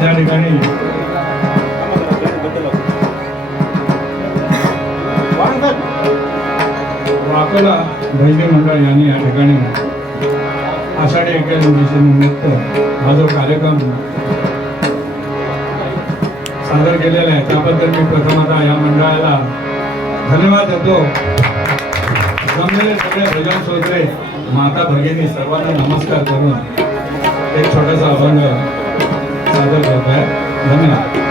त्या ठिकाणी. वाकोला बहिणी मंडळ यांनी या ठिकाणी आषाढी एकादशीचे निमित्त हा जो कार्यक्रम सादर केलेला आहे त्याबद्दल मी प्रथमतः या मंडळाला धन्यवाद देतो. जमलेले सगळे भजन श्रोते माता भगिनी सर्वांना नमस्कार करून एक छोटासा अभंग सादर करता है। धन्यवाद।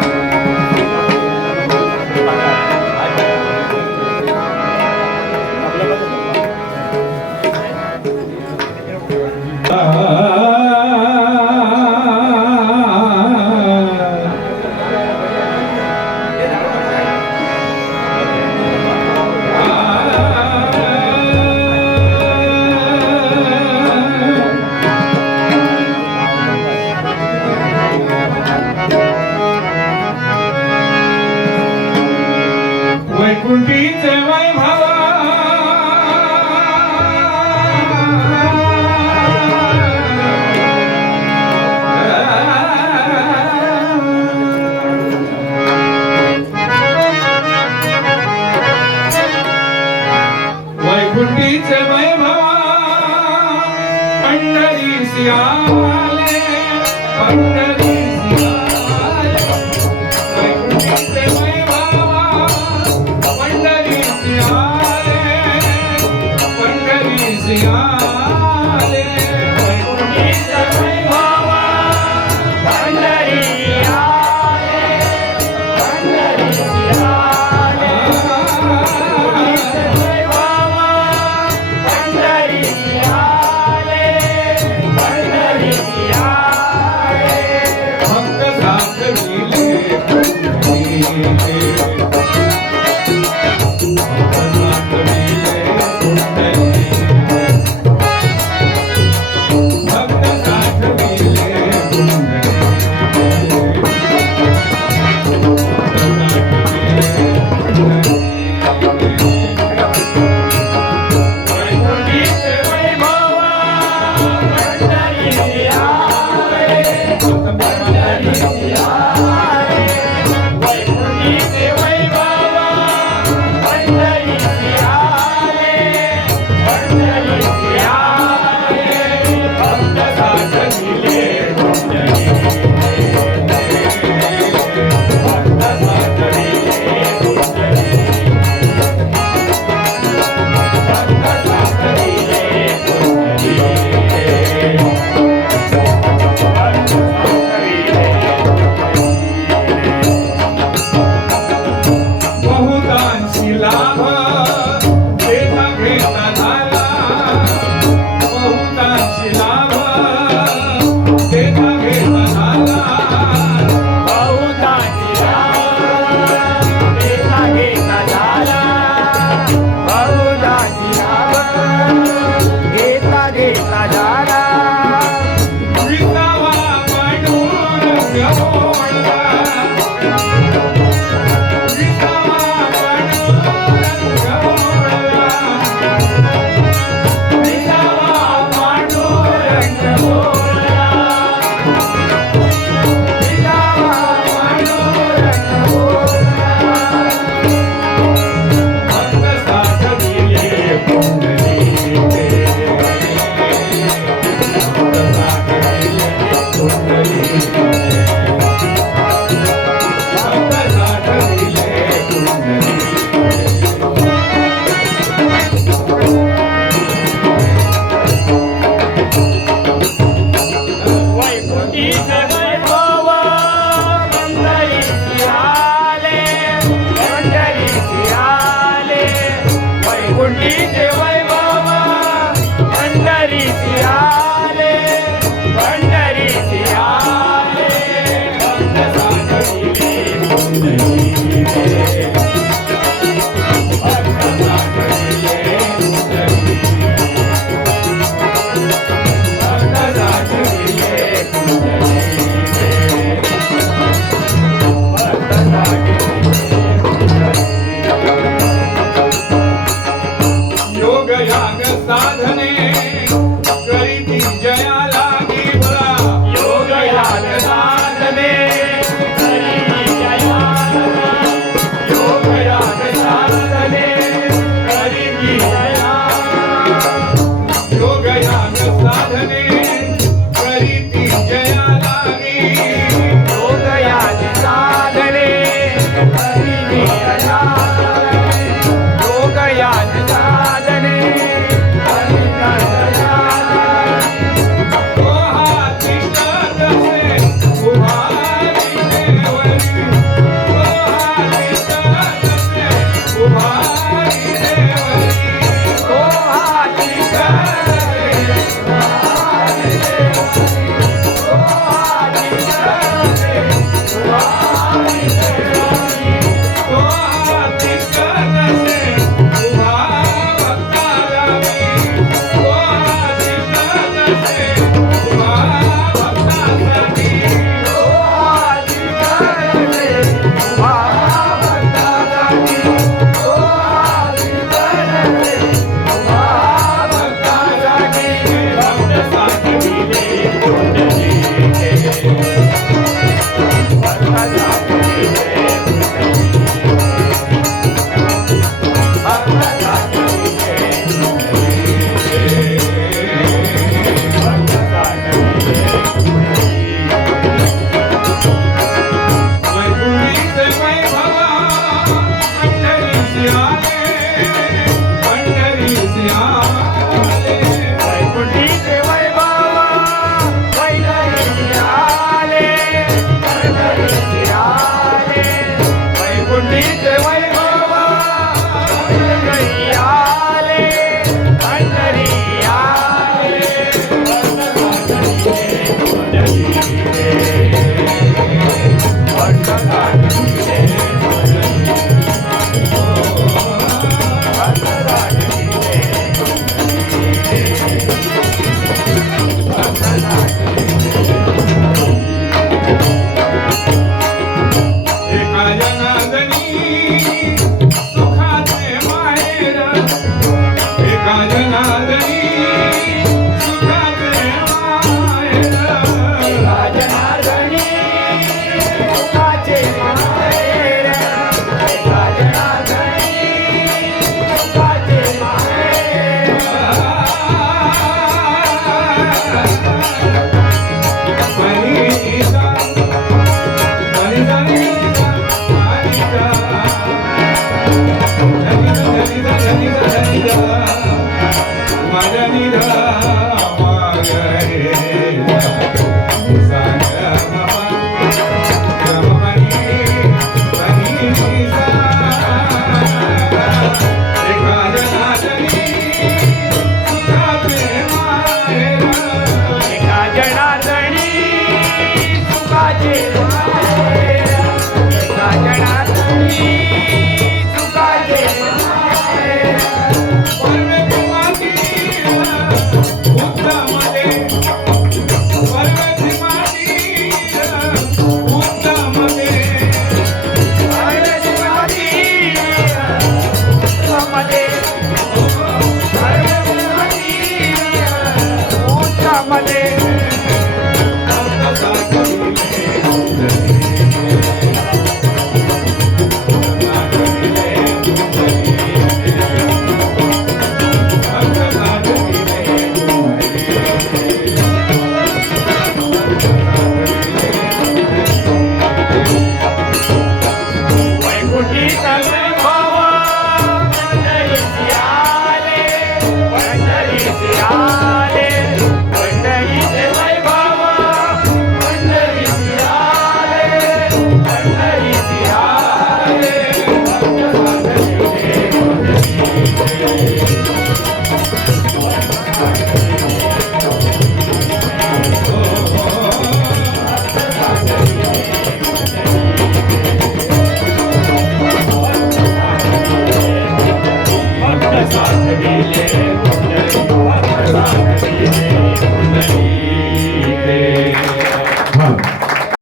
याग साधने करीती जया लागे बळा योग याग साधने योग याग साधने करीती जया योग याग साधने Yeah.